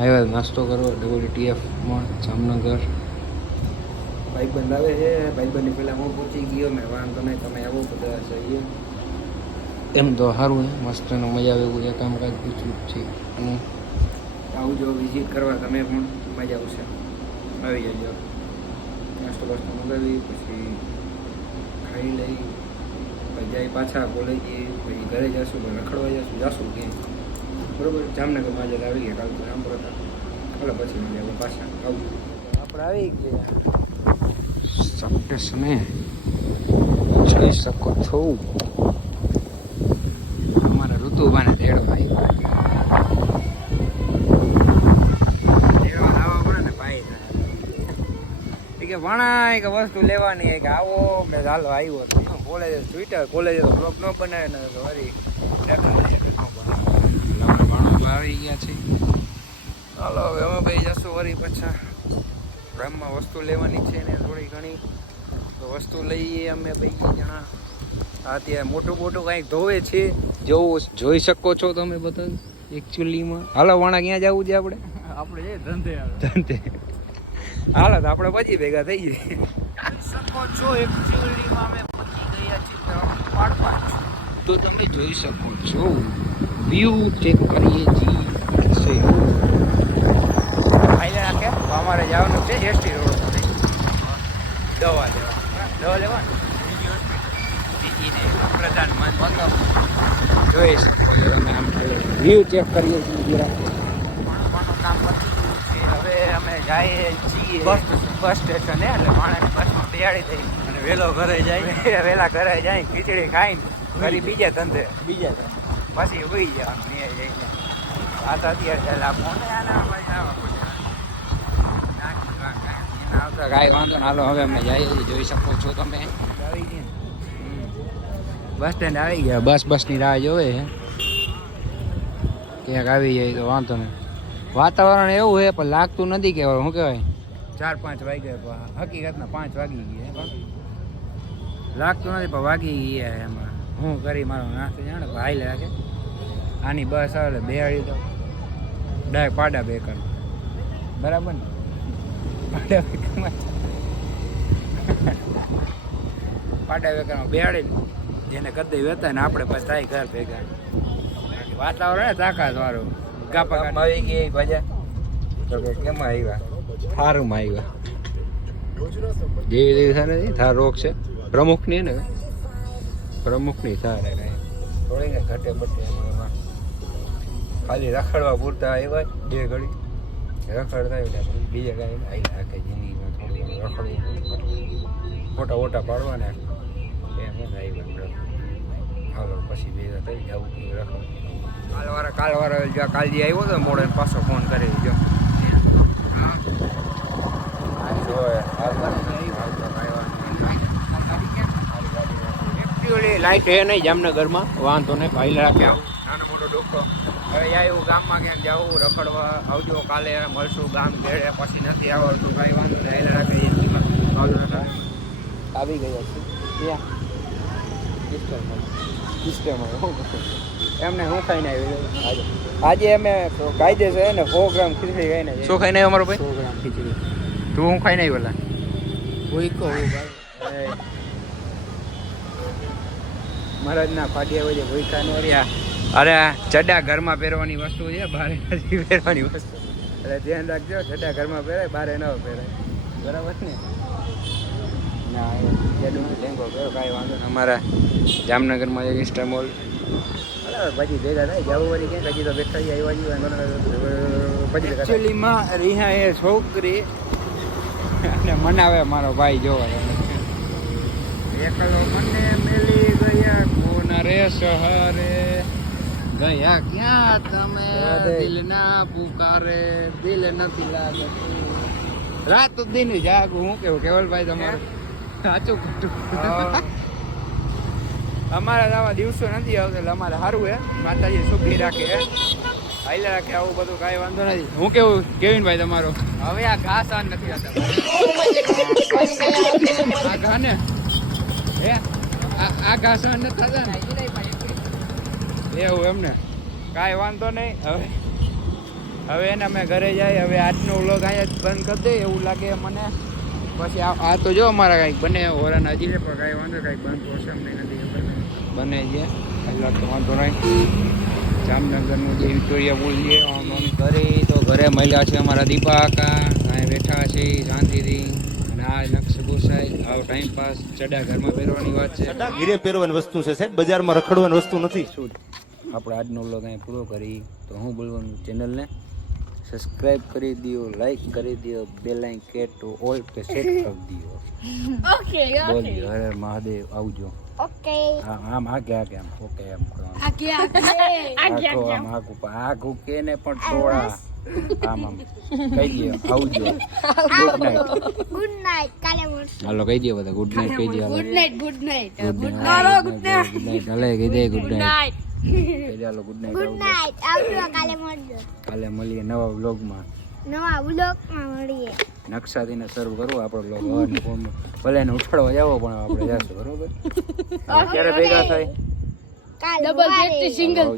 આવ્યા નાસ્તો કરો ડબલ્યુટીએફમાં જામનગર. ભાઈબંધ આવે છે ભાઈબંધની પહેલાં હું પહોંચી ગયો મેં વાંધો નહીં તમે આવો બધા જઈએ. એમ તો સારું છે મસ્ત મજા આવે એવું એક કામકાજ પૂછ્યું છે. અને આવજો વિઝિટ કરવા તમે પણ મજા આવશે. આવી જજો. નાસ્તો બાસ્તો મંગાવી પછી ખાઈ લઈ. પછી જાય પાછા કોલેજે પછી ઘરે જશું પછી રખડવા જશું જશું કે. બરોબર? જામનગરમાં આજે આવી ગયા કાલ તો રામપુર હતા. હાલો પછી આવે પાછા આવું. આપણે આવી ગયા. સક્સેસ જઈ શકો છો અમારા ઋતુબાને તેડવા આવ્યા. કે ભણાય કે વસ્તુ લેવાની કે આવો મેં ચાલો આવ્યો હતો કોલેજ ટ્વિટર કોલેજ તો બ્લોગ ન બનાવે ને તો. ભાણું આવી ગયા છે. હાલો હવે અમે ભાઈ જશું વળી પાછા. ગામમાં વસ્તુ લેવાની છે ને થોડી ઘણી. તો વસ્તુ લઈએ અમે ભાઈ જણા. અત્યારે ત્યાં મોટું મોટું કાંઈક ધોવે છે. જોવું જોઈ શકો છો તમે બધા એકચ્યુઅલીમાં હાલો વાણા ક્યાં જવું છે આપણે? આપણે ધંધે ધંધે. હાલો તો આપણે પછી ભેગા થઈ જઈએ. જોઈ શકો છો એકચ્યુઅલીમાં અમે પહોંચી ગયા છીએ પાડવા તો તમે જોઈ શકો છો વ્યૂ ચેક કરીએ છીએ. ફાઇનલ રાખે તો અમારે જવાનું છે એસટી રોડ પર. દવા લેવા. દવા લેવા? પ્રધાનમંત્રી. જોઈ શકો છો. વ્યૂ ચેક કરીએ છીએ જરા ભણવાનું કામ પતી ગયું છે હવે જઈએ છીએ. બસ બસ સ્ટેશન એટલે માણસ બસમાં બેહાડી થઈ અને વહેલો ઘરે જાય. વહેલા ઘરે જાય ખીચડી ખાઈને ફરી બીજા ધંધે. બીજા પછી ઉઈ જવાનું ત્યાં જઈને. આ તો અત્યારે પહેલા ફોને આવતા કાંઈ વાંધો ના હાલો હવે અમે જઈએ જોઈ શકો છો તમે. બસ સ્ટેન્ડ આવી ગયા. બસ બસની રાહ જોવે ક્યાંક આવી જાય તો વાંધો નહીં. વાતાવરણ એવું છે, પણ લાગતું નથી કે શું કહેવાય. ચાર પાંચ વાગ્યા હકીકતના પાંચ વાગી ગયા લાગતું નથી, પણ વાગી ગયા એમાં. હું કરી મારો નાસ્તો, જાણે ભાઈ લાગે. આની બસ આવે બેહાડી તો ડાય પાડા બે કર. બરાબર ને? પાડા બેકરમાં પાડા બેકરમાં બેહાડી જેને કદી વેતા ને આપણે પછી થાય ઘર ભેગા. વાતાવરણ તાકાત વાળું. ગાપા આવી ગઈ ભજા તો કે કેમાં આવ્યા? થારમાં આવ્યા. જે દેવી નથી થાર રોગ છે. પ્રમુખની ને. થાર કાંઈ. થોડી ને ઘટે બટે. ખાલી રખડવા પૂરતા આવ્યા બે ઘડી. રખડતા આવ્યા બીજા નહીં. આઈ આખી જિંદગીમાં થોડું રખડવું. ફોટા વોટા પાડવાના એમ આવ્યા. હાલો પછી ભેગા થઈ જવું કે રખડ કાલવાળા કાલવાળા જો કાલજી આવ્યો તો મોડે પાછો ફોન કરી દીધો. લાઈટ હે નહીં જામનગરમાં વાંધો નહીં ભાઈ રાખે નાનો મોટો ડોક્ટર હવે આવ્યું ગામમાં ક્યાંક જવું રખડવા આવજો કાલે મળશું ગામ ઘેડે પછી નથી આવડતું ભાઈ વાંધો નહીં રાખે. આવી ગયા છે. ત્યાં. સિસ્ટમ એમને હું ખાઈને આવી આજે. આજે અમે છે ને સો ગ્રામ ખીચડી ખાઈને ને શું ખાઈને આવ્યો અમારો ભાઈ? સો ગ્રામ ખીચડી. તું હું ખાઈને આવ્યો લા કહો ભાઈ. મહારાજના ફાટિયા વજે ભૂખા નો રહ્યા અરે આ ચડ્ડા ઘરમાં પહેરવાની વસ્તુ છે બારે નથી પહેરવાની વસ્તુ. એટલે ધ્યાન રાખજો ચડ્ડા ઘરમાં પહેરાય બારે ન પહેરાય. બરાબર ને? ના ચડ્ડું લેંગો કાંઈ વાંધો નહીં અમારા જામનગરમાં એક ઇન્સ્ટા મોલ પછી ભેગા થાય જવું વળી ક્યાંક હજી તો બેઠા આવ્યા જઈએ પછી એકચ્યુઅલીમાં રીહા એ છોકરી અને મનાવે મારો ભાઈ જોવા. એકલો મને મેલી ગયા કોના રે સહારે ગયા ક્યાં તમે? દિલ ના પુકારે દિલ નથી લાગતું. રાત દિન જાગું હું કેવું? કેવલભાઈ તમારું? સાચું અમારા આવા દિવસો નથી આવતા એટલે અમારે સારું હે માતાજી સુખી રાખે હે હાઈલા રાખે આવું બધું કાંઈ વાંધો નથી. હું કેવું કેવિન ભાઈ તમારો? હવે આ ઘાસ સાન નથી આવતા આ ઘા ને હે? આ આ ઘાસ નથી થતા ને? એવું એમને? કાંઈ વાંધો નહીં. હવે હવે એને અમે ઘરે જાય હવે આજનો વ્લોગ અહીંયા જ બંધ કરી દઈએ એવું લાગે મને. પછી આ આ તો જો અમારા કાંઈક બને હોરાના હજી છે પણ કાંઈ વાંધો કાંઈક બંધ હશે અમને નથી બને છે. એટલે તો વાંધો નહીં. જામનગરનું જે વિક્ટોરિયા પુલ છે આમ કરી તો ઘરે મળ્યા છે અમારા દીપાકા કાંઈ બેઠા છે શાંતિથી. અને આ નક્ષ ગોસાઈ. આવો ટાઈમ પાસ ચડા ઘરમાં પહેરવાની વાત છે. ઘીરે પહેરવાની વસ્તુ છે સાહેબ. બજારમાં રખડવાની વસ્તુ નથી. શું? આપણે આજનો વ્લોગ અહીં પૂરો કરી. તો હું બોલવાનું ચેનલને સબસ્ક્રાઇબ કરી દો લાઈક કરી દો બેલ આઇકન ટુ ઓલ પે સેટ કરી દો ઓકે બોલ હરે મહાદેવ આવજો. ઓકે આમ આમ આ ગયા કે આમ ઓકે એમ કરવાનું. આ કે આ કે આમ આખું કુપા આ કુકે ને પણ થોડા આમ આમ. કહી દો આવજો. ગુડ નાઈટ ગુડ નાઈટ કાલે મળશું. હાલો કહી દો બધા. ગુડ નાઈટ કહી દો good night good night good good night હાલે કહી દે ગુડ નાઇટ હાલો ગુડ નાઈટ ગુડ નાઈટ આવજો. કાલે મળજો. કાલે મળીએ નવા વ્લોગમાં નવા વ્લોગમાં મળીએ. નકશાથીને સર્વ કરવો આપણો હવાની ફોર્મ ભલે એને ઉઠાડવા જાવો પણ આપણે જાશું બરોબર? ક્યારે ભેગા થાય? Double single